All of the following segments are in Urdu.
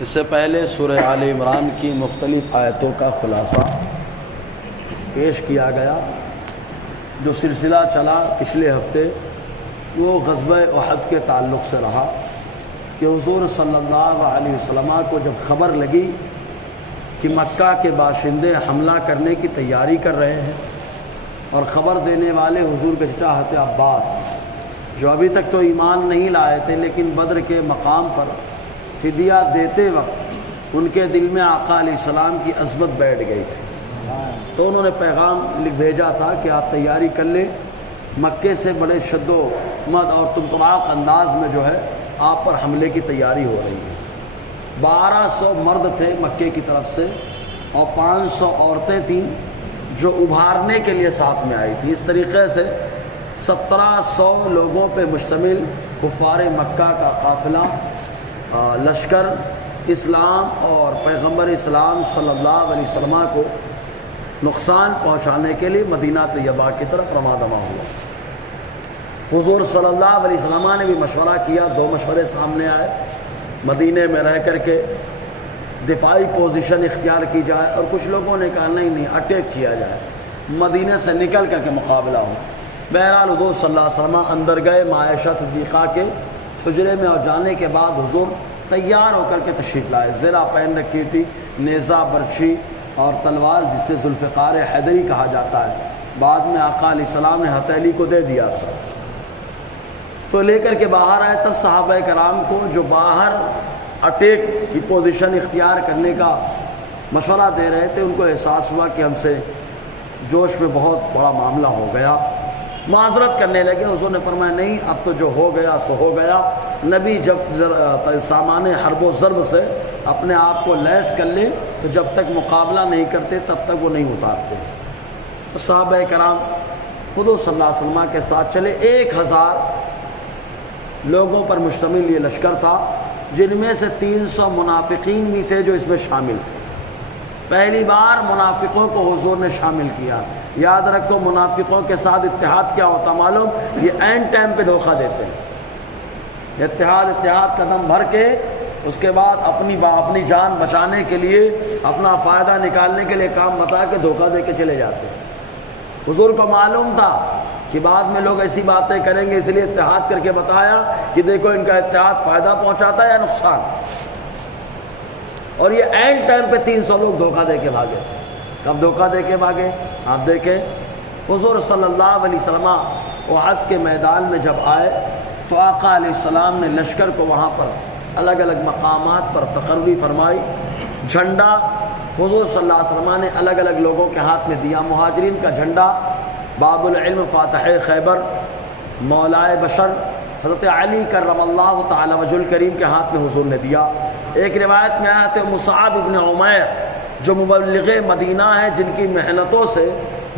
اس سے پہلے سورہ آل عمران کی مختلف آیتوں کا خلاصہ پیش کیا گیا۔ جو سلسلہ چلا پچھلے ہفتے وہ غزوہ احد کے تعلق سے رہا کہ حضور صلی اللہ علیہ وسلم کو جب خبر لگی کہ مکہ کے باشندے حملہ کرنے کی تیاری کر رہے ہیں، اور خبر دینے والے حضور کے چچا حضرت عباس جو ابھی تک تو ایمان نہیں لائے تھے، لیکن بدر کے مقام پر فدیہ دیتے وقت ان کے دل میں آقا علیہ السلام کی عظمت بیٹھ گئی تھی، تو انہوں نے پیغام لکھ بھیجا تھا کہ آپ تیاری کر لیں، مکے سے بڑے شد و مد اور تمطراق انداز میں جو ہے آپ پر حملے کی تیاری ہو رہی ہے۔ 1200 مرد تھے مکے کی طرف سے اور 500 عورتیں تھیں جو ابھارنے کے لیے ساتھ میں آئی تھی۔ اس طریقے سے 1700 لوگوں پہ مشتمل کفار مکہ کا قافلہ لشکر اسلام اور پیغمبر اسلام صلی اللہ علیہ وسلم کو نقصان پہنچانے کے لیے مدینہ طیبہ کی طرف رواں دواں ہوا۔ حضور صلی اللہ علیہ وسلم نے بھی مشورہ کیا، 2 مشورے سامنے آئے، مدینے میں رہ کر کے دفاعی پوزیشن اختیار کی جائے، اور کچھ لوگوں نے کہا نہیں اٹیک کیا جائے، مدینے سے نکل کر کے مقابلہ ہو۔ بہرحال حضور صلی اللہ علیہ وسلم اندر گئے عائشہ صدیقہ کے حجرے میں، اور جانے کے بعد حضور تیار ہو کر کے تشریف لائے۔ زرہ پہن رکھی تھی، نیزہ، برچھی اور تلوار، جس سے ذوالفقار حیدری کہا جاتا ہے، بعد میں آقا علیہ السلام نے ہتھیلی کو دے دیا تھا، تو لے کر کے باہر آئے۔ تب صحابہ کرام کو جو باہر اٹیک کی پوزیشن اختیار کرنے کا مشورہ دے رہے تھے، ان کو احساس ہوا کہ ہم سے جوش میں بہت بڑا معاملہ ہو گیا، معذرت کرنے لگے۔ حضور نے فرمایا نہیں، اب تو جو ہو گیا سو ہو گیا۔ نبی جب سامان حرب و ضرب سے اپنے آپ کو لیس کر لیں تو جب تک مقابلہ نہیں کرتے تب تک وہ نہیں اتارتے۔ تو صحابہ کرام حضور صلی اللہ علیہ وسلم کے ساتھ چلے۔ 1000 لوگوں پر مشتمل یہ لشکر تھا، جن میں سے 300 منافقین بھی تھے جو اس میں شامل تھے۔ پہلی بار منافقوں کو حضور نے شامل کیا۔ یاد رکھو، منافقوں کے ساتھ اتحاد کیا ہوتا معلوم؟ یہ اینڈ ٹائم پہ دھوکہ دیتے ہیں۔ اتحاد قدم بھر کے اس کے بعد اپنی جان بچانے کے لیے، اپنا فائدہ نکالنے کے لیے کام بتا کے دھوکہ دے کے چلے جاتے ہیں۔ حضور کو معلوم تھا کہ بعد میں لوگ ایسی باتیں کریں گے، اس لیے اتحاد کر کے بتایا کہ دیکھو ان کا اتحاد فائدہ پہنچاتا ہے یا نقصان۔ اور یہ اینڈ ٹائم پہ 300 لوگ دھوکہ دے کے بھاگے۔ کب دھوکہ دے کے بھاگے؟ آپ دیکھیں، حضور صلی اللہ علیہ وسلم احد کے میدان میں جب آئے تو آقا علیہ السلام نے لشکر کو وہاں پر الگ الگ مقامات پر تقرری فرمائی۔ جھنڈا حضور صلی اللہ علیہ وسلم نے الگ الگ لوگوں کے ہاتھ میں دیا۔ مہاجرین کا جھنڈا باب العلم فاتح خیبر مولائے بشر حضرت علی کرم اللہ تعالی وجہ الکریم کے ہاتھ میں حضور نے دیا۔ ایک روایت میں آیا تھے مصعب ابن عمیر جو مبلغ مدینہ ہے، جن کی محنتوں سے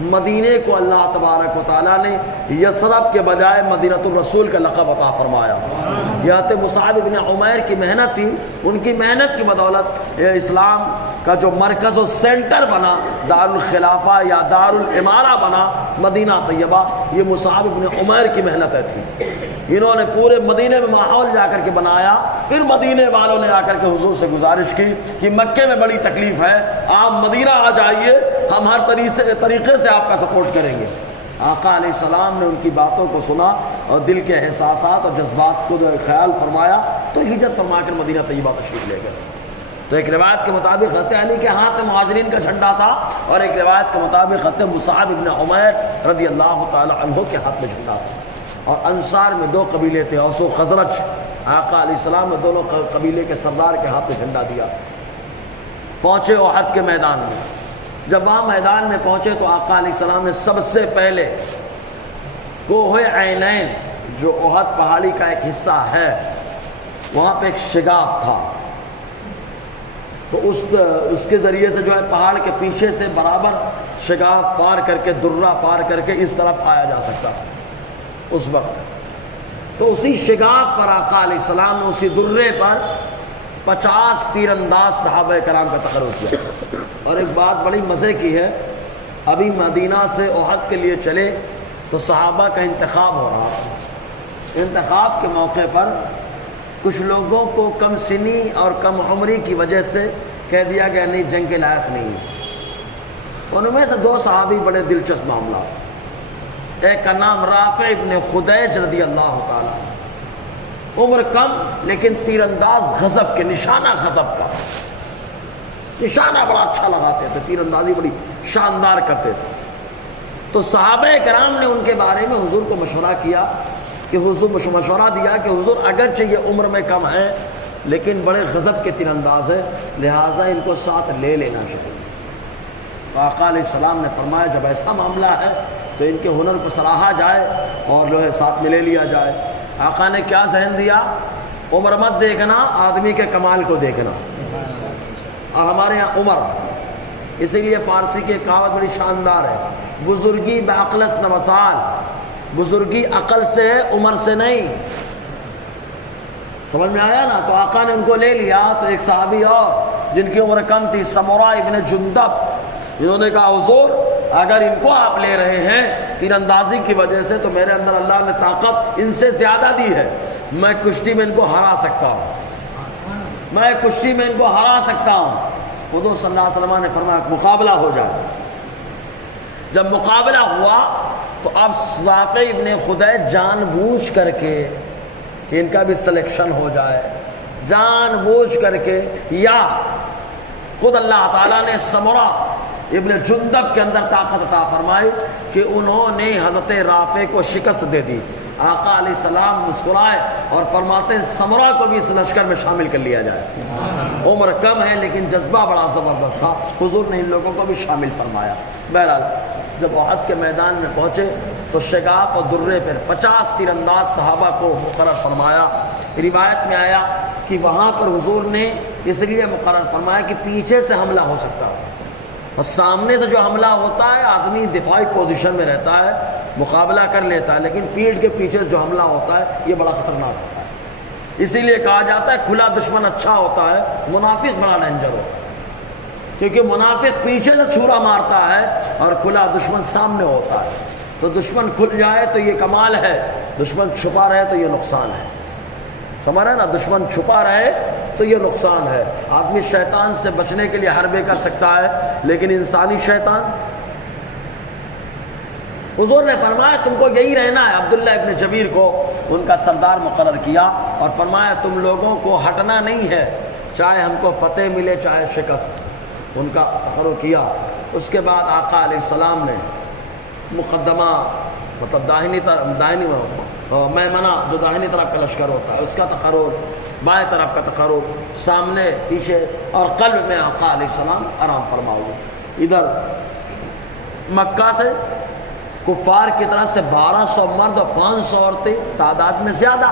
مدینے کو اللہ تبارک و تعالیٰ نے یثرب کے بجائے مدینۃ الرسول کا لقب عطا فرمایا۔ یہ حضرت مصعب ابن عمیر کی محنت تھی، ان کی محنت کی بدولت اسلام کا جو مرکز و سینٹر بنا، دار الخلافہ یا دار الامارہ بنا مدینہ طیبہ، یہ مصعب ابن عمیر کی محنتیں تھیں۔ انہوں نے پورے مدینے میں ماحول جا کر کے بنایا۔ پھر مدینے والوں نے آ کر کے حضور سے گزارش کی کہ مکے میں بڑی تکلیف ہے، آپ مدینہ آ جائیے، ہم ہر طریقے سے آپ کا سپورٹ کریں گے۔ آقا علیہ السلام نے ان کی باتوں کو سنا اور دل کے احساسات اور جذبات کو خیال فرمایا، تو ہجرت فرما کر مدینہ طیبہ تشریف لے گئے۔ تو ایک روایت کے مطابق حضرت علی کے ہاتھ میں مہاجرین کا جھنڈا تھا، اور ایک روایت کے مطابق حضرت مصعب ابن عمیر رضی اللہ تعالی عنہ کے ہاتھ میں جھنڈا تھا۔ اور انصار میں 2 قبیلے تھے، اوس و خزرج۔ آقا علیہ السلام نے دونوں قبیلے کے سردار کے ہاتھ میں جھنڈا دیا۔ پہنچے احد کے میدان میں۔ جب وہاں میدان میں پہنچے تو آقا علیہ السلام نے سب سے پہلے کوہ عینین جو احد پہاڑی کا ایک حصہ ہے، وہاں پہ ایک شگاف تھا، تو اس کے ذریعے سے جو ہے پہاڑ کے پیچھے سے برابر شگاف پار کر کے، درہ پار کر کے اس طرف آیا جا سکتا تھا اس وقت۔ تو اسی شگاف پر آقا علیہ السلام نے اسی درے پر 50 تیر انداز صحابہ کرام کا تقرر کیا۔ اور ایک بات بڑی مزے کی ہے، ابھی مدینہ سے احد کے لیے چلے تو صحابہ کا انتخاب ہو رہا تھا۔ انتخاب کے موقع پر کچھ لوگوں کو کم سنی اور کم عمری کی وجہ سے کہہ دیا گیا نہیں جنگ کے لائق نہیں. ان میں سے 2 صحابی بڑے دلچسپ معاملہ. ایک کا نام رافع ابن خدیج رضی اللہ تعالیٰ، عمر کم لیکن تیر انداز غضب کے، نشانہ غضب کا، نشانہ بڑا اچھا لگاتے تھے، تیر اندازی بڑی شاندار کرتے تھے. تو صحابہ کرام نے ان کے بارے میں حضور کو مشورہ کیا کہ حضور مشورہ دیا کہ حضور اگرچہ یہ عمر میں کم ہے لیکن بڑے غضب کے تیر انداز ہے، لہٰذا ان کو ساتھ لے لینا چاہیے. تو آقا علیہ السلام نے فرمایا جب ایسا معاملہ ہے تو ان کے ہنر کو سراہا جائے اور جو ہے ساتھ میں لے لیا جائے. آقا نے کیا ذہن دیا؟ عمر مت دیکھنا، آدمی کے کمال کو دیکھنا. اور ہمارے یہاں عمر، اسی لیے فارسی کی کہاوت بڑی شاندار ہے، بزرگی بعقلس نوسال، بزرگی عقل سے ہے عمر سے نہیں. سمجھ میں آیا نا؟ تو آقا نے ان کو لے لیا. تو ایک صحابی اور جن کی عمر کم تھی، سمورہ ابن جندب، انہوں نے کہا حضور اگر ان کو آپ لے رہے ہیں تیر اندازی کی وجہ سے تو میرے اندر اللہ نے طاقت ان سے زیادہ دی ہے، میں کشتی میں ان کو ہرا سکتا ہوں، میں کشتی میں ان کو ہرا سکتا ہوں. حضور صلی اللہ علیہ وسلم نے فرمایا مقابلہ ہو جائے. جب مقابلہ ہوا تو اب رافع ابن خدیج جان بوجھ کر کے کہ ان کا بھی سلیکشن ہو جائے، جان بوجھ کر کے، یا خود اللہ تعالیٰ نے سمرہ ابن جندب کے اندر طاقت عطا فرمائی کہ انہوں نے حضرت رافع کو شکست دے دی. آقا علیہ السلام مسکرائے اور فرماتے ہیں سمرہ کو بھی اس لشکر میں شامل کر لیا جائے. عمر کم ہے لیکن جذبہ بڑا زبردست تھا، حضور نے ان لوگوں کو بھی شامل فرمایا. بہرحال جب احد کے میدان میں پہنچے تو شگاف اور درے پر 50 تیر انداز صحابہ کو مقرر فرمایا. روایت میں آیا کہ وہاں پر حضور نے اس لیے مقرر فرمایا کہ پیچھے سے حملہ ہو سکتا ہے، اور سامنے سے جو حملہ ہوتا ہے آدمی دفاعی پوزیشن میں رہتا ہے، مقابلہ کر لیتا ہے، لیکن پیٹھ کے پیچھے جو حملہ ہوتا ہے یہ بڑا خطرناک ہوتا ہے. اسی لیے کہا جاتا ہے کھلا دشمن اچھا ہوتا ہے، منافق بڑا ڈینجر ہوتا ہے، کیونکہ منافق پیچھے سے چھرا مارتا ہے اور کھلا دشمن سامنے ہوتا ہے. تو دشمن کھل جائے تو یہ کمال ہے، دشمن چھپا رہے تو یہ نقصان ہے. سمجھ رہے نا؟ دشمن چھپا رہے تو یہ نقصان ہے. آدمی شیطان سے بچنے کے لیے حربے کر سکتا ہے، لیکن انسانی شیطان، حضور نے فرمایا تم کو یہی رہنا ہے. عبداللہ ابن جبیر کو ان کا سردار مقرر کیا اور فرمایا تم لوگوں کو ہٹنا نہیں ہے، چاہے ہم کو فتح ملے چاہے شکست. ان کا تقرر کیا. اس کے بعد آقا علیہ السلام نے مقدمہ، مطلب داہنی میمنہ جو داہنی طرف کا لشکر ہوتا ہے اس کا تقرر، بائیں طرف کا تقرر، سامنے پیچھے، اور قلب میں آقا علیہ السلام آرام فرما ہوئے. ادھر مکہ سے کفار کی طرف سے 1200 مرد اور 500 عورتیں تعداد میں زیادہ.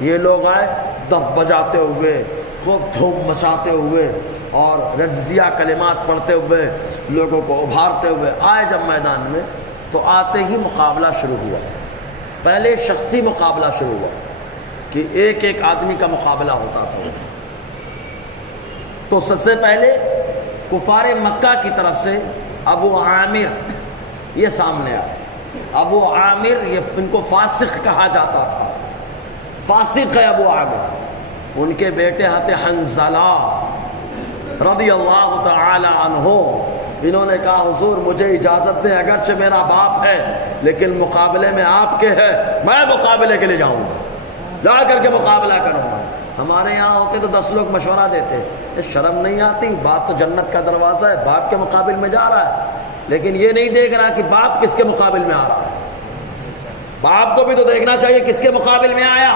یہ لوگ آئے دف بجاتے ہوئے، خوب دھوم مچاتے ہوئے اور رجزیہ کلمات پڑھتے ہوئے، لوگوں کو ابھارتے ہوئے آئے. جب میدان میں تو آتے ہی مقابلہ شروع ہوا. پہلے شخصی مقابلہ شروع ہوا کہ ایک ایک آدمی کا مقابلہ ہوتا تھا. تو سب سے پہلے کفار مکہ کی طرف سے ابو عامر یہ سامنے آئے. ابو عامر یہ ان کو فاسق کہا جاتا تھا، فاسق ہے ابو عامر. ان کے بیٹے حضرت حنظلہ رضی اللہ تعالی عنہ، انہوں نے کہا حضور مجھے اجازت دیں، اگرچہ میرا باپ ہے لیکن مقابلے میں آپ کے ہے، میں مقابلے کے لیے جاؤں گا، جا کر کے مقابلہ کروں گا. ہمارے یہاں ہوتے تو 10 لوگ مشورہ دیتے، شرم نہیں آتی؟ باپ تو جنت کا دروازہ ہے، باپ کے مقابل میں جا رہا ہے، لیکن یہ نہیں دیکھ رہا کہ باپ کس کے مقابل میں آ رہا ہے. باپ کو بھی تو دیکھنا چاہیے کس کے مقابل میں آیا.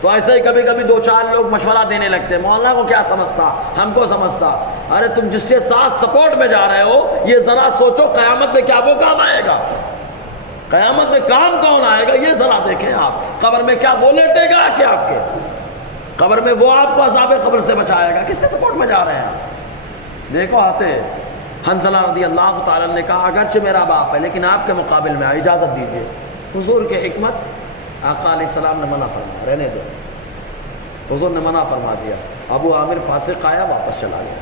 تو ایسے ہی کبھی کبھی 2-4 لوگ مشورہ دینے لگتے، مولانا کو کیا سمجھتا، ہم کو سمجھتا. ارے تم جس کے ساتھ سپورٹ میں جا رہے ہو یہ ذرا سوچو قیامت میں کیا وہ کام آئے گا، قیامت میں کام کون آئے گا یہ ذرا دیکھیں. آپ قبر میں کیا وہ لیٹے گا کہ آپ کے قبر میں وہ آپ کو عذاب قبر سے بچائے گا؟ کس کے سپورٹ میں جا رہے ہیں؟ دیکھو آتے حنظلہ رضی اللہ تعالیٰ نے کہا اگرچہ میرا باپ ہے لیکن آپ کے مقابل میں اجازت دیجیے. حضور کے حکمت، آقا علیہ السلام نے منع فرمایا، رہنے دو. حضور نے منع فرما دیا. ابو عامر فاسق آیا، واپس چلا گیا.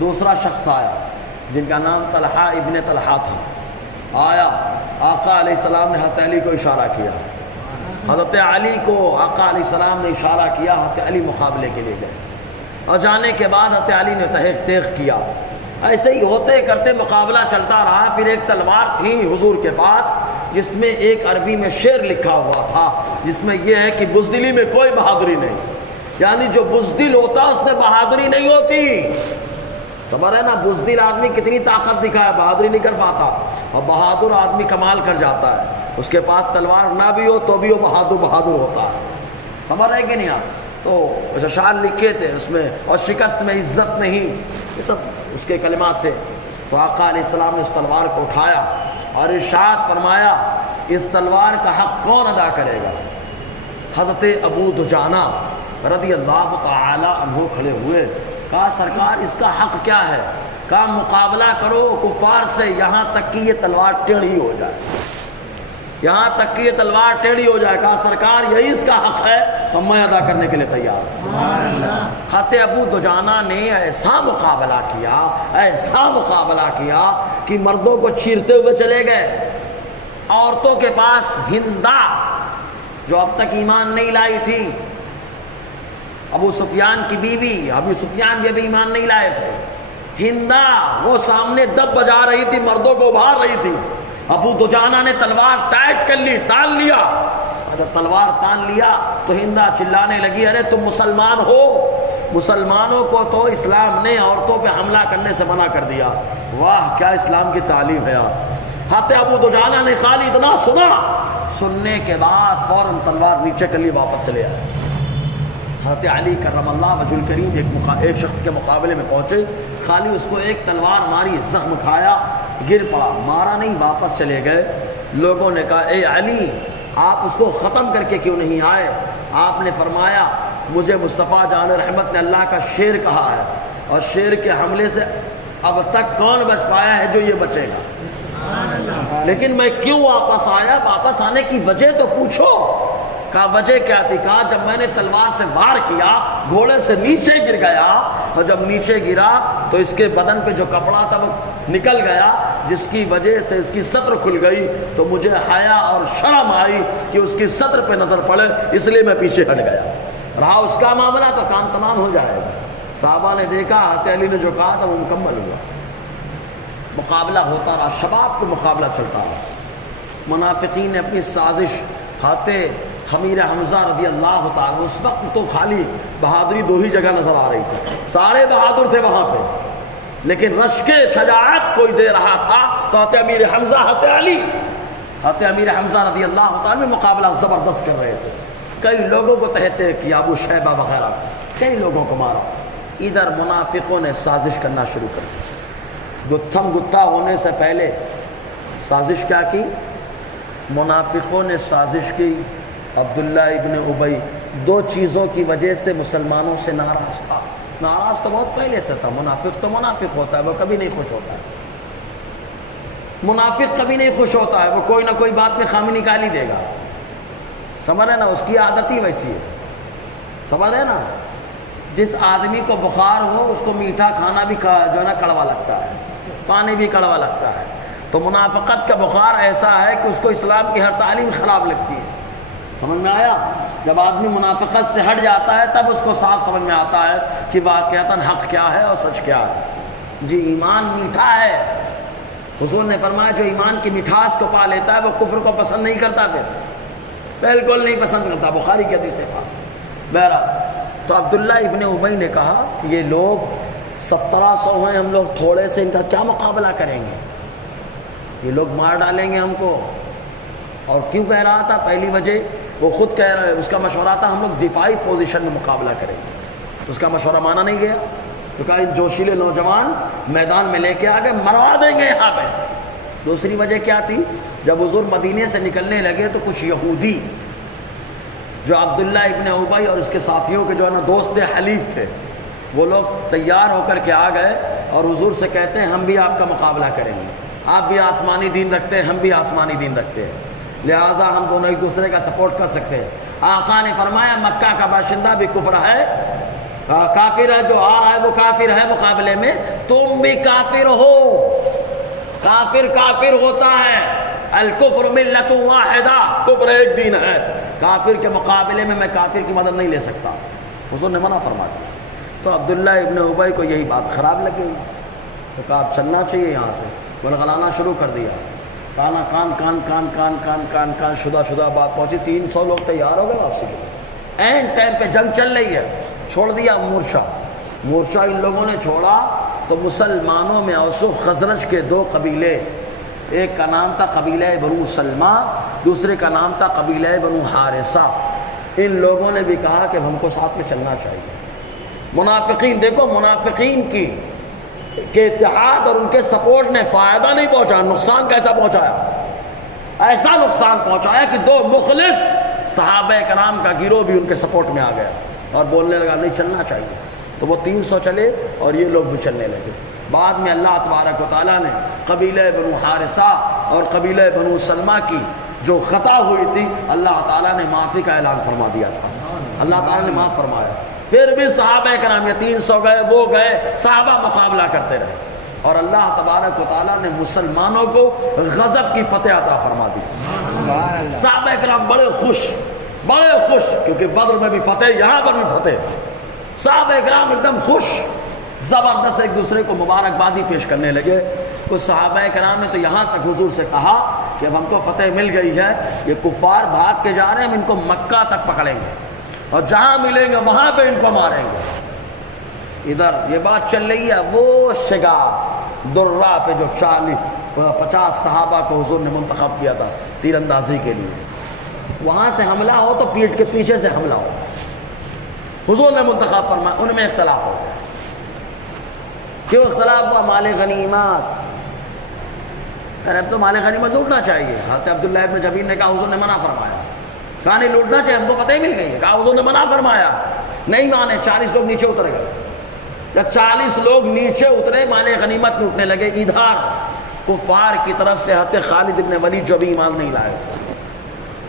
دوسرا شخص آیا جن کا نام طلحہ ابن طلحہ تھا، آیا. آقا علیہ السلام نے حضرت علی کو اشارہ کیا، حضرت علی کو آقا علیہ السلام نے اشارہ کیا، حضرت علی مقابلے کے لیے گئے، اور جانے کے بعد حضرت علی نے تحقیق تیغ کیا، ایسے ہی ہوتے کرتے مقابلہ چلتا رہا۔ پھر ایک تلوار تھی حضور کے پاس جس میں ایک عربی میں شعر لکھا ہوا تھا، جس میں یہ ہے کہ بزدلی میں کوئی بہادری نہیں، یعنی جو بزدل ہوتا اس میں بہادری نہیں ہوتی۔ خبر ہے نا، بزدل آدمی کتنی طاقت دکھائے، بہادری نہیں کر پاتا، اور بہادر آدمی کمال کر جاتا ہے، اس کے پاس تلوار نہ بھی ہو تو بھی وہ بہادر ہوتا ہے۔ خبر ہے کہ نہیں آپ؟ تو اشعار لکھے تھے اس میں، اور شکست میں عزت نہیں، یہ سب اس کے کلمات تھے۔ تو آقا علیہ السلام نے اس تلوار کو اٹھایا اور ارشاد فرمایا اس تلوار کا حق کون ادا کرے گا؟ حضرت ابو دجانہ رضی اللہ تعالی عنہ کھڑے ہوئے، کہا سرکار اس کا حق کیا ہے؟ کہا مقابلہ کرو کفار سے یہاں تک کہ یہ تلوار ٹیڑھی ہو جائے، یہاں تک کہ یہ تلوار ٹیڑھی ہو جائے۔ کہا سرکار یہی اس کا حق ہے تو میں ادا کرنے کے لیے تیار ہوں۔ حضرت ابو دجانہ نے ایسا مقابلہ کیا کہ مردوں کو چیرتے ہوئے چلے گئے۔ عورتوں کے پاس ہندا جو اب تک ایمان نہیں لائی تھی، ابو سفیان کی بیوی، ابو سفیان بھی ابھی ایمان نہیں لائے تھے، ہندا وہ سامنے دب بجا رہی تھی، مردوں کو ابھار رہی تھی۔ ابو دجانہ نے تلوار ٹائٹ کر لی، ٹال لیا۔ جب تلوار تان لیا تو ہندا چلانے لگی، ارے تم مسلمان ہو، مسلمانوں کو تو اسلام نے عورتوں پہ حملہ کرنے سے منع کر دیا۔ واہ کیا اسلام کی تعلیم ہے یار۔ حضرت ابو دجانہ نے خالی اتنا سننے کے بعد فوراً تلوار نیچے کر لی، واپس چلے آئے۔ حضرت علی کرم اللہ وجہ الکریم ایک شخص کے مقابلے میں پہنچے، خالی اس کو ایک تلوار ماری، زخم کھایا، گر پڑا، مارا نہیں، واپس چلے گئے۔ لوگوں نے کہا اے علی آپ اس کو ختم کر کے کیوں نہیں آئے؟ آپ نے فرمایا مجھے مصطفیٰ جان رحمت نے اللہ کا شیر کہا ہے، اور شیر کے حملے سے اب تک کون بچ پایا ہے جو یہ بچے گا، لیکن میں کیوں واپس آیا؟ واپس آنے کی وجہ تو پوچھو۔ کہا وجہ کیا تھی؟ کہا جب میں نے تلوار سے وار کیا گھوڑے سے نیچے گر گیا، اور جب نیچے گرا تو اس کے بدن پہ جو کپڑا تھا وہ نکل گیا، جس کی وجہ سے اس کی سطر کھل گئی، تو مجھے حیا اور شرم آئی کہ اس کی سطر پہ نظر پڑے، اس لیے میں پیچھے ہٹ گیا۔ رہا اس کا معاملہ تو کام تمام ہو جائے گا۔ صحابہ نے دیکھا حضرت علی نے جو کہا تھا وہ مکمل ہوا۔ مقابلہ ہوتا رہا، شباب کو مقابلہ چلتا رہا۔ منافقین نے اپنی سازش، حضرت امیر حمزہ رضی اللہ تعالیٰ، اس وقت تو خالی بہادری دو ہی جگہ نظر آ رہی تھی، سارے بہادر تھے وہاں پہ، لیکن رشک شجاعت کوئی دے رہا تھا تو حضرت امیر حمزہ، حضرت علی، حضرت امیر حمزہ رضی اللہ تعالیٰ میں مقابلہ زبردست کر رہے تھے۔ کئی لوگوں کو تحتے کیا، ابو شیبہ وغیرہ کئی لوگوں کو مارا۔ ادھر منافقوں نے سازش کرنا شروع کر دی۔ گتھم گتھا ہونے سے پہلے سازش کیا کی؟ منافقوں نے سازش کی، عبداللہ ابن ابی دو چیزوں کی وجہ سے مسلمانوں سے ناراض تھا۔ ناراض تو بہت پہلے سے تھا، منافق تو منافق ہوتا ہے، وہ کبھی نہیں خوش ہوتا ہے، منافق کبھی نہیں خوش ہوتا ہے، وہ کوئی نہ کوئی بات میں خامی نکال ہی دے گا، سمجھ رہے نا، اس کی عادت ہی ویسی ہے، سمجھ رہے نا۔ جس آدمی کو بخار ہو اس کو میٹھا کھانا بھی جو ہے نا کڑوا لگتا ہے، پانی بھی کڑوا لگتا ہے، تو منافقت کا بخار ایسا ہے کہ اس کو اسلام کی ہر تعلیم خراب لگتی ہے، سمجھ میں آیا؟ جب آدمی منافقت سے ہٹ جاتا ہے تب اس کو صاف سمجھ میں آتا ہے کہ واقعتاً حق کیا ہے اور سچ کیا ہے۔ جی ایمان میٹھا ہے، حضور نے فرمایا جو ایمان کی مٹھاس کو پا لیتا ہے وہ کفر کو پسند نہیں کرتا، پھر بالکل نہیں پسند کرتا، بخاری کی حدیث ہے۔ بہرحال تو عبداللہ ابن ابی نے کہا یہ لوگ 1700 ہیں، ہم لوگ تھوڑے سے، ان کا کیا مقابلہ کریں گے، یہ لوگ مار ڈالیں گے ہم کو۔ اور کیوں کہہ رہا تھا؟ پہلی وجہ وہ خود کہہ رہے، اس کا مشورہ تھا ہم لوگ دفاعی پوزیشن میں مقابلہ کریں گے، اس کا مشورہ مانا نہیں گیا، تو کہا ان جوشیلے نوجوان میدان میں لے کے آ گئے، مروا دیں گے یہاں پہ۔ دوسری وجہ کیا تھی؟ جب حضور مدینے سے نکلنے لگے تو کچھ یہودی جو عبداللہ ابن ابی اور اس کے ساتھیوں کے جو ہے نا دوست حلیف تھے، وہ لوگ تیار ہو کر کے آ گئے اور حضور سے کہتے ہیں ہم بھی آپ کا مقابلہ کریں گے، آپ بھی آسمانی دین رکھتے ہیں، ہم بھی آسمانی دین رکھتے ہیں، لہٰذا ہم دونوں ایک دوسرے کا سپورٹ کر سکتے ہیں۔ آقا نے فرمایا مکہ کا باشندہ بھی کفر ہے، کافر ہے، جو آ رہا ہے وہ کافر ہے، مقابلے میں تم بھی کافر ہو، کافر کافر ہوتا ہے، الکفر ملت واحدہ، کفر ایک دین ہے، کافر کے مقابلے میں کافر کی مدد نہیں لے سکتا، حضور نے منع فرما دیا۔ تو عبداللہ ابن ابی کو یہی بات خراب لگ گئی، تو کہا اب چلنا چاہیے یہاں سے، بلغلانا شروع کر دیا، کانا کان کان کان کان کان کان کان شدہ بات پہنچی، 300 لوگ تیار ہو گئے واپسی کے لیے، این ٹائم پہ جنگ چل رہی ہے، چھوڑ دیا مورچہ ان لوگوں نے چھوڑا۔ تو مسلمانوں میں اوس و خزرج کے 2 قبیلے، ایک کا نام تھا قبیلہ بنو سلمہ، دوسرے کا نام تھا قبیلہ بنو حارثہ، ان لوگوں نے بھی کہا کہ ہم کو ساتھ میں چلنا چاہیے۔ منافقین، دیکھو منافقین کی کہ اتحاد اور ان کے سپورٹ نے فائدہ نہیں پہنچا، نقصان کیسا پہنچایا؟ ایسا نقصان پہنچایا کہ 2 مخلص صحابہ کرام کا گروہ بھی ان کے سپورٹ میں آ گیا اور بولنے لگا نہیں چلنا چاہیے، تو وہ 300 چلے اور یہ لوگ بھی چلنے لگے۔ بعد میں اللہ تبارک و تعالیٰ نے قبیلہ بنو حارثہ اور قبیلہ بنو سلمہ کی جو خطا ہوئی تھی، اللہ تعالیٰ نے معافی کا اعلان فرما دیا تھا، اللہ تعالیٰ نے معاف فرمایا۔ پھر بھی صحابہ کرام یہ 300 گئے، وہ گئے، صحابہ مقابلہ کرتے رہے، اور اللہ تبارک و تعالیٰ نے مسلمانوں کو غضب کی فتح عطا فرما دی۔ صحابہ کرام بڑے خوش، کیونکہ بدر میں بھی فتح، یہاں پر بھی فتح، صحابہ کرام ایک دم خوش، زبردست ایک دوسرے کو مبارکبادی پیش کرنے لگے۔ کچھ صحابہ کرام نے تو یہاں تک حضور سے کہا کہ اب ہم کو فتح مل گئی ہے، یہ کفار بھاگ کے جا رہے ہیں، ہم ان کو مکہ تک پکڑیں گے اور جہاں ملیں گے وہاں پہ ان کو ماریں گے۔ ادھر یہ بات چل رہی ہے، وہ شگاف درہ پہ جو 50 صحابہ کو حضور نے منتخب کیا تھا تیر اندازی کے لیے، وہاں سے حملہ ہو تو پیٹھ کے پیچھے سے حملہ ہو، حضور نے منتخب فرمایا، ان میں اختلاف ہو گیا۔ کیوں اختلاف ہوا؟ مال غنیمت، اب تو مال غنیمت لوٹنا چاہیے۔ حضرت عبداللہ ابن جبیر نے کہا حضور نے منع فرمایا، کہا نہیں لوٹنا چاہیے، ہم کو فتح مل گئی ہے، کہا حضور نے منع فرمایا، نہیں مانے۔ 40 لوگ نیچے اتر گئے، جب 40 لوگ نیچے اترے مال غنیمت لوٹنے لگے۔ ادھر کفار کی طرف سے حضرت خالد ابن ولید جو بھی ایمان نہیں لائے تھے،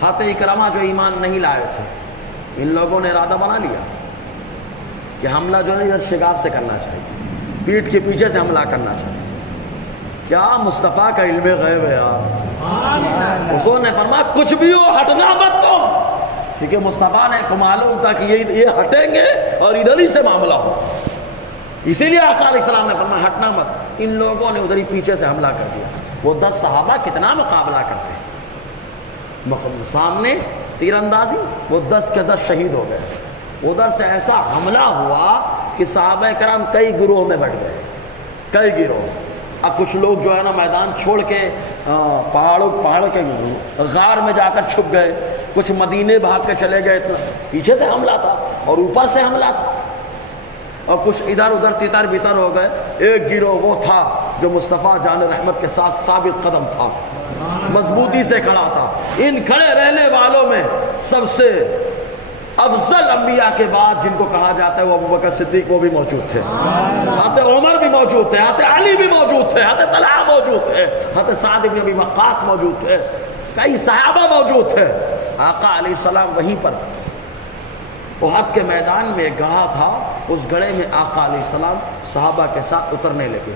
حضرت اکرمہ جو ایمان نہیں لائے تھے، ان لوگوں نے ارادہ بنا لیا کہ حملہ جو ہے شگاف سے کرنا چاہیے، پیٹھ کے پیچھے سے حملہ کرنا چاہیے۔ کیا مصطفیٰ کا علم غیب ہے یار؟ حضور نے فرمایا کچھ بھی ہو ہٹنا مت تم، کیونکہ مصطفیٰ نے کو معلوم تھا کہ یہ ہٹیں گے اور ادھر ہی سے معاملہ ہو، اسی لیے آقا علیہ السلام نے فرمایا ہٹنا مت۔ ان لوگوں نے ادھر ہی پیچھے سے حملہ کر دیا۔ وہ 10 صحابہ کتنا مقابلہ کرتے ہیں، سامنے تیر اندازی، وہ 10 کے 10 شہید ہو گئے۔ ادھر سے ایسا حملہ ہوا کہ صحابہ کرام کئی گروہ میں بٹ گئے، کئی گروہ۔ اب کچھ لوگ جو ہے نا میدان چھوڑ کے پہاڑ کے غار میں جا کر چھپ گئے، کچھ مدینے بھاگ کے چلے گئے، پیچھے سے حملہ تھا اور اوپر سے حملہ تھا، اور کچھ ادھر ادھر تیتر بیتر ہو گئے۔ ایک گروہ وہ تھا جو مصطفیٰ جان رحمت کے ساتھ ثابت قدم تھا، مضبوطی سے کھڑا تھا۔ ان کھڑے رہنے والوں میں سب سے افضل انبیاء کے بعد جن کو کہا جاتا ہے وہ ابوبکر صدیق، وہ بھی موجود تھے، حضرت عمر بھی موجود تھے، حضرت علی بھی موجود تھے، حضرت طلحہ موجود تھے، حضرت سعد بن ابی وقاص موجود تھے، کئی صحابہ موجود تھے۔ آقا علیہ السلام وہیں پر احد کے میدان میں ایک گڑھا تھا، اس گڑھے میں آقا علیہ السلام صحابہ کے ساتھ اترنے لگے۔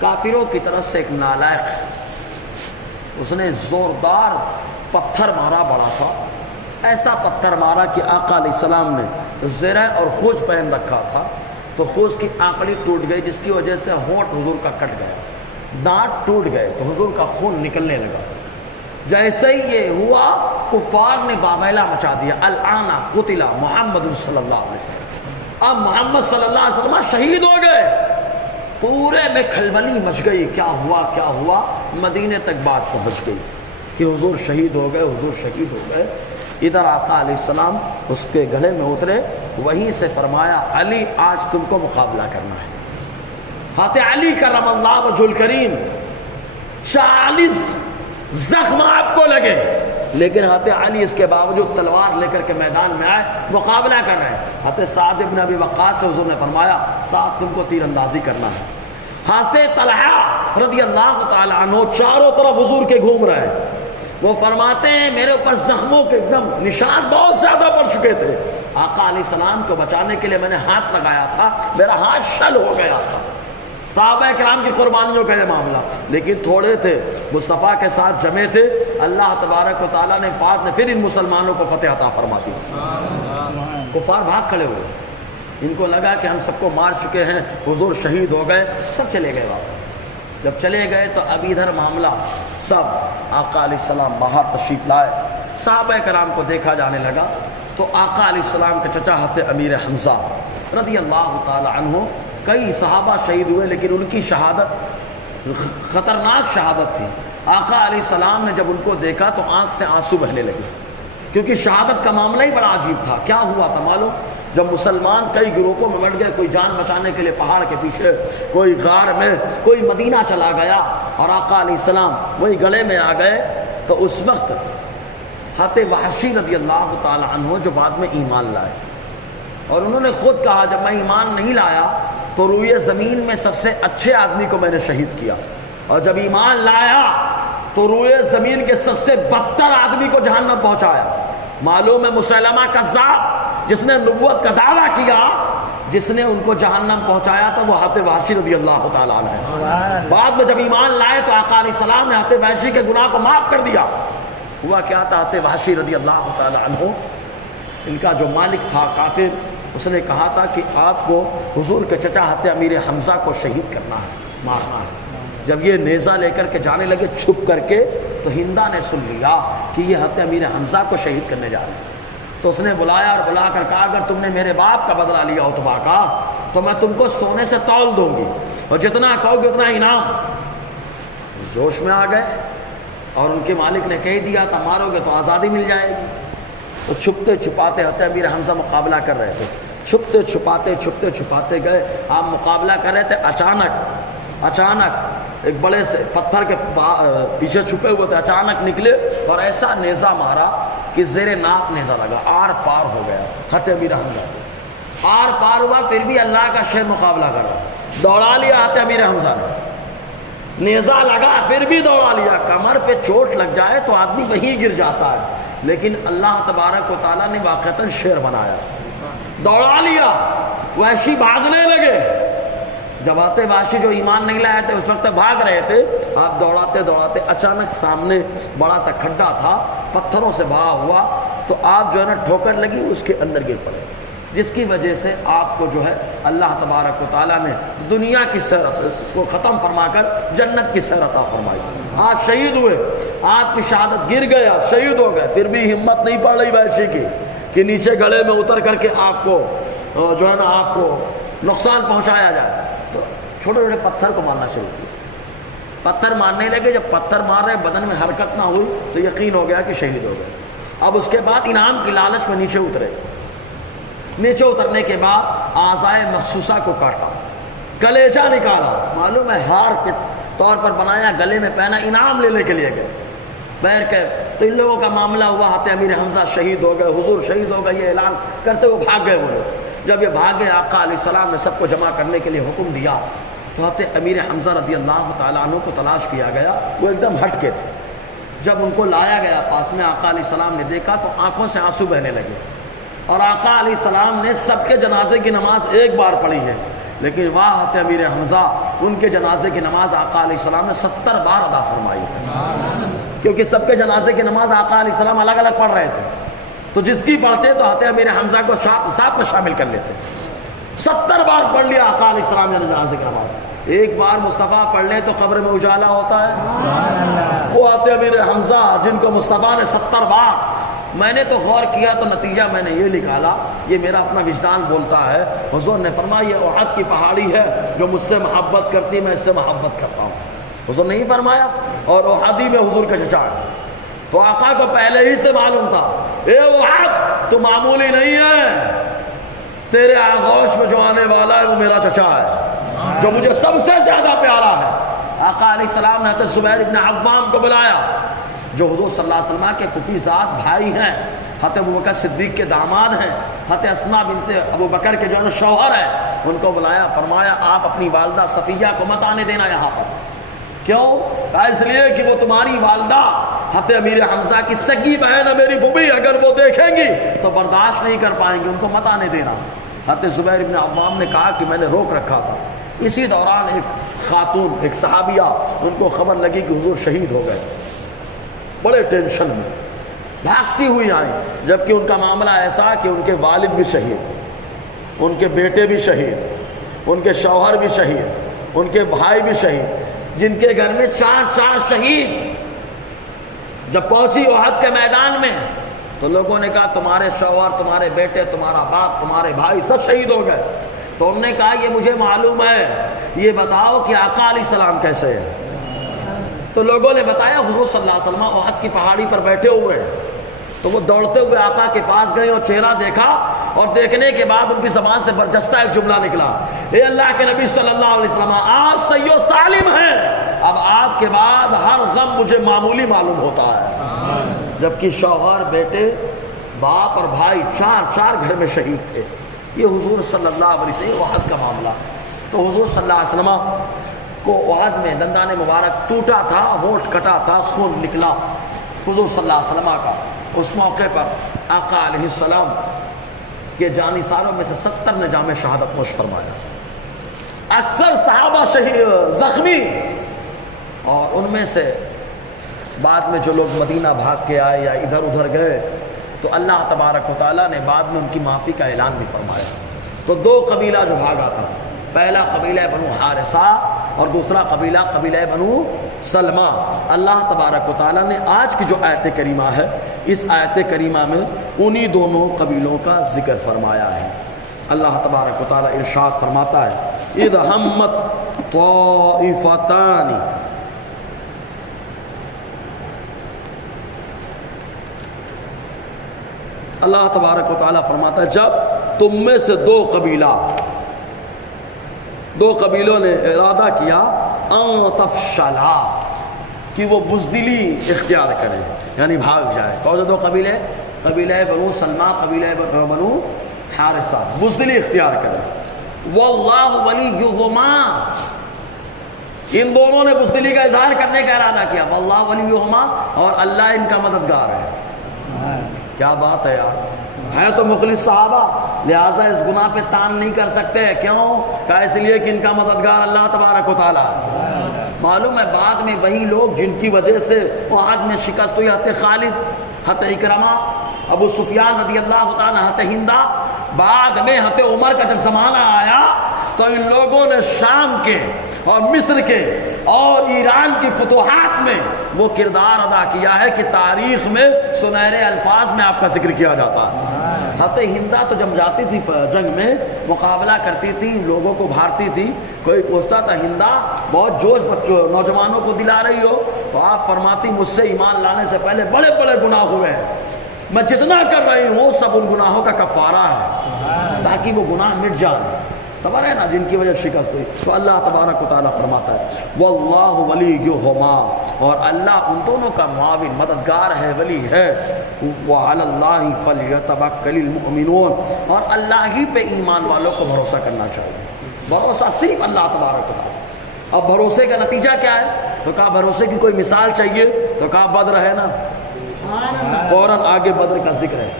کافروں کی طرف سے ایک نالائق، اس نے زوردار پتھر مارا، بڑا سا ایسا پتھر مارا کہ آقا علیہ السلام نے زرہ اور خوش پہن رکھا تھا، تو خوش کی آنکڑی ٹوٹ گئی، جس کی وجہ سے ہونٹ حضور کا کٹ گیا، دانت ٹوٹ گئے، تو حضور کا خون نکلنے لگا۔ جیسے ہی یہ ہوا کفار نے بابیلا مچا دیا، الآن قتل محمد صلی اللہ علیہ وسلم، اب محمد صلی اللہ علیہ وسلم شہید ہو گئے۔ پورے میں کھلبلی مچ گئی، کیا ہوا کیا ہوا، مدینے تک بات پہنچ گئی کہ حضور شہید ہو گئے، حضور شہید ہو گئے۔ ادھر آقا علیہ السلام اس کے گلے میں اترے، وہیں سے فرمایا علی آج تم کو مقابلہ کرنا ہے۔ حضرت علی کرم اللہ وجہ الکریم 40 زخم آپ کو لگے، لیکن حضرت علی اس کے باوجود تلوار لے کر کے میدان میں آئے، مقابلہ کر رہے ہیں۔ حضرت سعد بن ابی وقاص سے حضور نے فرمایا سعد تم کو تیر اندازی کرنا ہے۔ حضرت طلحہ رضی اللہ تعالیٰ عنہ چاروں طرف حضور کے گھوم رہے ہیں، وہ فرماتے ہیں میرے اوپر زخموں کے ایک دم نشان بہت زیادہ پڑ چکے تھے، آقا علیہ السلام کو بچانے کے لیے میں نے ہاتھ لگایا تھا، میرا ہاتھ شل ہو گیا تھا، صحابہ کرام کی قربانیوں کا یہ معاملہ، لیکن تھوڑے تھے، مصطفیٰ کے ساتھ جمے تھے، اللہ تبارک و تعالیٰ نے پھر ان مسلمانوں کو فتح عطا فرما دی۔ کفار بھاگ کھڑے ہوئے، ان کو لگا کہ ہم سب کو مار چکے ہیں، حضور شہید ہو گئے، سب چلے گئے واپس۔ جب چلے گئے تو اب ادھر معاملہ سب آقا علیہ السلام باہر تشریف لائے، صحابہ کرام کو دیکھا جانے لگا تو آقا علیہ السلام کے چچا حضرت امیر حمزہ رضی اللہ تعالی عنہ، کئی صحابہ شہید ہوئے لیکن ان کی شہادت خطرناک شہادت تھی۔ آقا علیہ السلام نے جب ان کو دیکھا تو آنکھ سے آنسو بہنے لگے، کیونکہ شہادت کا معاملہ ہی بڑا عجیب تھا۔ کیا ہوا تھا معلوم؟ جب مسلمان کئی گروپوں میں بٹ گئے، کوئی جان بچانے کے لیے پہاڑ کے پیچھے، کوئی غار میں، کوئی مدینہ چلا گیا، اور آقا علیہ السلام وہی گلے میں آ گئے، تو اس وقت حضرت وحشی رضی اللہ تعالی عنہ جو بعد میں ایمان لائے، اور انہوں نے خود کہا جب میں ایمان نہیں لایا تو روئے زمین میں سب سے اچھے آدمی کو میں نے شہید کیا، اور جب ایمان لایا تو روئے زمین کے سب سے بدتر آدمی کو جہنم پہنچایا۔ معلوم ہے مسیلمہ کذاب جس نے نبوت کا دعویٰ کیا، جس نے ان کو جہنم پہنچایا تھا وہ حضرت وحشی رضی اللہ تعالیٰ عنہ ہے۔ بعد میں جب ایمان لائے تو آقا علیہ السلام نے حضرت وحشی کے گناہ کو معاف کر دیا۔ ہوا کیا تھا؟ حضرت وحشی رضی اللہ تعالیٰ عنہ، ان کا جو مالک تھا کافر، اس نے کہا تھا کہ آپ کو حضور کے چچا حضرت امیر حمزہ کو شہید کرنا ہے، مارنا ہے۔ جب یہ نیزہ لے کر کے جانے لگے چھپ کر کے تو ہندا نے سن لیا کہ یہ حضرت امیر حمزہ کو شہید کرنے جا رہے ہیں، تو اس نے بلایا اور بلا کر کہا اگر تم نے میرے باپ کا بدلہ لیا عتبہ کا تو میں تم کو سونے سے تول دوں گی، اور جتنا کہو گے اتنا انعام۔ جوش میں آ گئے اور ان کے مالک نے کہہ دیا تھا مارو گے تو آزادی مل جائے گی۔ تو چھپتے چھپاتے حضرت امیر حمزہ مقابلہ کر رہے تھے، چھپتے چھپاتے گئے، آپ مقابلہ کر رہے تھے، اچانک ایک بڑے سے پتھر کے پیچھے چھپے ہوئے تھے، اچانک نکلے اور ایسا نیزہ مارا کہ زیر ناک نیزہ لگا، آر پار ہو گیا۔ حضرت امیر حمزہ آر پار ہوا، پھر بھی اللہ کا شہر مقابلہ کر رہا، دوڑا لیا حضرت امیر حمزہ نے، نیزہ لگا پھر بھی دوڑا لیا۔ کمر پہ چوٹ لگ جائے تو آدمی وہیں گر جاتا ہے، لیکن اللہ تبارک و تعالیٰ نے واقعتاً شیر بنایا، دوڑا لیا، وحشی بھاگنے لگے۔ جب آتے وحشی جو ایمان نہیں لائے تھے اس وقت بھاگ رہے تھے، آپ دوڑاتے دوڑاتے اچانک سامنے بڑا سا کھڈا تھا، پتھروں سے بہا ہوا، تو آپ جو ہے نا ٹھوکر لگی اس کے اندر گر پڑے، جس کی وجہ سے آپ کو جو ہے اللہ تبارک و تعالیٰ نے دنیا کی سیر کو ختم فرما کر جنت کی سیر عطا فرمائی۔ آپ شہید ہوئے، آپ کی شہادت گر گئے، آپ شہید ہو گئے، پھر بھی ہمت نہیں پڑ رہی وحشی کی کہ نیچے گڑھے میں اتر کر کے آپ کو جو ہے نا آپ کو نقصان پہنچایا جائے، تو چھوٹے چھوٹے پتھر کو مارنا شروع کیا، پتھر مارنے لگے۔ جب پتھر مار رہے بدن میں حرکت نہ ہوئی تو یقین ہو گیا کہ شہید ہو گئے۔ اب اس کے بعد انعام کی لالچ میں نیچے اترے، نیچے اترنے کے بعد اعضائے مخصوصہ کو کاٹا، کلیجہ نکالا، معلوم ہے ہار کے طور پر بنایا، گلے میں پہنا، انعام لینے کے لیے گئے بیر کے۔ تو ان لوگوں کا معاملہ ہوا، حضرت امیر حمزہ شہید ہو گئے، حضور شہید ہو گئے، یہ اعلان کرتے ہوئے بھاگ گئے وہ لوگ۔ جب یہ بھاگے آقا علیہ السلام نے سب کو جمع کرنے کے لیے حکم دیا تو حضرت امیر حمزہ رضی اللہ تعالیٰ عنہ کو تلاش کیا گیا، وہ ایک دم ہٹ کے تھے۔ جب ان کو لایا گیا پاس میں، آقا علیہ السلام نے دیکھا تو آنکھوں سے آنسو بہنے لگے، اور آقا علیہ السلام نے سب کے جنازے کی نماز ایک بار پڑھی ہے، لیکن واہ حضرت امیر حمزہ، ان کے جنازے کی نماز آقا علیہ السلام نے 70 بار ادا فرمائی، کیونکہ سب کے جنازے کی نماز آقا علیہ السلام الگ الگ پڑھ رہے تھے، تو جس کی پڑھتے تو حضرت امیر حمزہ کو ساتھ میں شامل کر لیتے۔ 70 بار پڑھ لیا آقا علیہ السلام نے جنازے کی نماز۔ ایک بار مصطفیٰ پڑھ لیں تو قبر میں اجالا ہوتا ہے، وہ حضرت امیر حمزہ جن کو مصطفیٰ نے 70 بار، میں نے تو غور کیا تو نتیجہ میں نے یہ نکالا، یہ میرا اپنا وجدان بولتا ہے، حضور نے فرمایا یہ احد کی پہاڑی ہے جو مجھ سے محبت کرتی، میں اس سے محبت کرتا ہوں، حضور نہیں فرمایا؟ اور احدی میں حضور کا چچا ہے، تو آقا کو پہلے ہی سے معلوم تھا، اے احد تو معمولی نہیں ہے، تیرے آغوش میں جو آنے والا ہے وہ میرا چچا ہے جو مجھے سب سے زیادہ پیارا ہے۔ آقا علیہ السلام نے حضرت زبیر ابن عوام کو بلایا جو حضور صلی اللہ علیہ وسلم کے پھوپھی ذات بھائی ہیں، حضرت ابوبکر صدیق کے داماد ہیں، حضرت اسماء بنت ابوبکر کے جو شوہر ہیں، ان کو بلایا، فرمایا آپ اپنی والدہ صفیہ کو مت آنے دینا یہاں پر۔ کیوں؟ اس لیے کہ وہ تمہاری والدہ حضرت امیر حمزہ کی سگی بہن ہے میری پھوپھی، اگر وہ دیکھیں گی تو برداشت نہیں کر پائیں گی، ان کو مت آنے دینا۔ حضرت زبیر ابن عوام نے کہا کہ میں نے روک رکھا تھا، اسی دوران ایک خاتون، ایک صحابیہ، ان کو خبر لگی کہ حضور شہید ہو گئے، بڑے ٹینشن میں بھاگتی ہوئی آئیں، جبکہ ان کا معاملہ ایسا کہ ان کے والد بھی شہید، ان کے بیٹے بھی شہید، ان کے شوہر بھی شہید، ان کے بھائی بھی شہید، جن کے گھر میں 4 شہید۔ جب پہنچی احد کے میدان میں تو لوگوں نے کہا تمہارے شوہر، تمہارے بیٹے، تمہارا باپ، تمہارے بھائی سب شہید ہو گئے۔ تو انہوں نے کہا یہ مجھے معلوم ہے، یہ بتاؤ کہ آقا علیہ السلام کیسے ہے؟ تو لوگوں نے بتایا حضور صلی اللہ علیہ وسلم احد کی پہاڑی پر بیٹھے ہوئے ہیں۔ تو وہ دوڑتے ہوئے آقا کے پاس گئے اور چہرہ دیکھا، اور دیکھنے کے بعد ان کی زبان سے برجستہ ایک جملہ نکلا، اے اللہ کے نبی صلی اللہ علیہ وسلم آج صحیح و سالم ہے، اب آپ کے بعد ہر غم مجھے معمولی معلوم ہوتا ہے۔ جبکہ شوہر، بیٹے، باپ اور بھائی 4 گھر میں شہید تھے۔ یہ حضور صلی اللہ علیہ وسلم احد کا معاملہ۔ تو حضور صلی اللہ علیہ وسلم کو احد میں دندان مبارک ٹوٹا تھا، ہونٹ کٹا تھا، خون نکلا حضور صلی اللہ علیہ وسلم کا۔ اس موقع پر آقا علیہ السلام کے جانثاروں میں سے 70 نے جام شہادت نوش فرمایا۔ اکثر صحابہ زخمی، اور ان میں سے بعد میں جو لوگ مدینہ بھاگ کے آئے یا ادھر ادھر گئے تو اللہ تبارک و تعالیٰ نے بعد میں ان کی معافی کا اعلان بھی فرمایا۔ تو 2 قبیلہ جو بھاگا تھا، پہلا قبیلہ بنو حارثہ اور دوسرا قبیلہ بنو سلمہ۔ اللہ تبارک و تعالیٰ نے آج کی جو آیت کریمہ ہے، اس آیت کریمہ میں انہی دونوں قبیلوں کا ذکر فرمایا ہے۔ اللہ تبارک و تعالیٰ ارشاد فرماتا ہے اذ ہمت طائفتان، اللہ تبارک و تعالیٰ فرماتا ہے جب تم میں سے 2 قبیلوں نے ارادہ کیا ان تفشلا، کہ وہ بزدلی اختیار کریں، یعنی بھاگ جائے۔ کون سے 2 قبیلے؟ قبیلہ بنو سلمہ، قبیلہ بنو حارثہ، بزدلی اختیار کریں۔ واللہ ولیہما، ان دونوں نے بزدلی کا اظہار کرنے کا ارادہ کیا، واللہ ولیہما، اور اللہ ان کا مددگار ہے۔ کیا بات ہے یار، ہے تو مخلص صحابہ، لہٰذا اس گناہ پہ تان نہیں کر سکتے۔ کیوں؟ کہ اس لیے کہ ان کا مددگار اللہ تبارک و تعالیٰ۔ معلوم ہے بعد میں وہی لوگ جن کی وجہ سے احد میں شکست ہوئی، حضرت خالد، حضرت اکرمہ، ابو سفیان رضی اللہ تعالیٰ، حضرت ہندہ، بعد میں حضرت عمر کا جب زمانہ آیا تو ان لوگوں نے شام کے اور مصر کے اور ایران کی فتوحات میں وہ کردار ادا کیا ہے کہ تاریخ میں سنہرے الفاظ میں آپ کا ذکر کیا جاتا ہے۔ حضرت ہندہ تو جب جاتی تھی جنگ میں مقابلہ کرتی تھی، لوگوں کو بھارتی تھی، کوئی پوچھتا تھا ہندہ بہت جوش بچوں نوجوانوں کو دلا رہی ہو، تو آپ فرماتی مجھ سے ایمان لانے سے پہلے بڑے بڑے گناہ ہوئے ہیں، میں جتنا کر رہی ہوں سب ان گناہوں کا کفارہ ہے، تاکہ وہ گناہ مٹ جائیں۔ صبر ہے نا جن کی وجہ شکست ہوئی۔ تو اللہ تبارک و تعالیٰ فرماتا ہے واللہ ولیہما، اور اللہ ان دونوں کا معاون، مددگار ہے، ولی ہے۔ وعلی اللہ فلیتوکل المؤمنون، اور اللہ ہی پہ ایمان والوں کو بھروسہ کرنا چاہیے، بھروسہ صرف اللہ تبارک و تعالیٰ۔ اب بھروسے کا نتیجہ کیا ہے؟ تو کہا بھروسے کی کوئی مثال چاہیے، تو کہا بدر ہے نا، فوراً آگے بدر کا ذکر ہے۔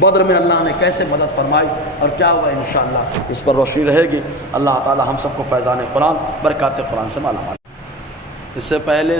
بدر میں اللہ نے کیسے مدد فرمائی اور کیا ہوا، انشاءاللہ اس پر روشنی رہے گی۔ اللہ تعالی ہم سب کو فیضان قرآن، برکات قرآن سے مالا مال۔ اس سے پہلے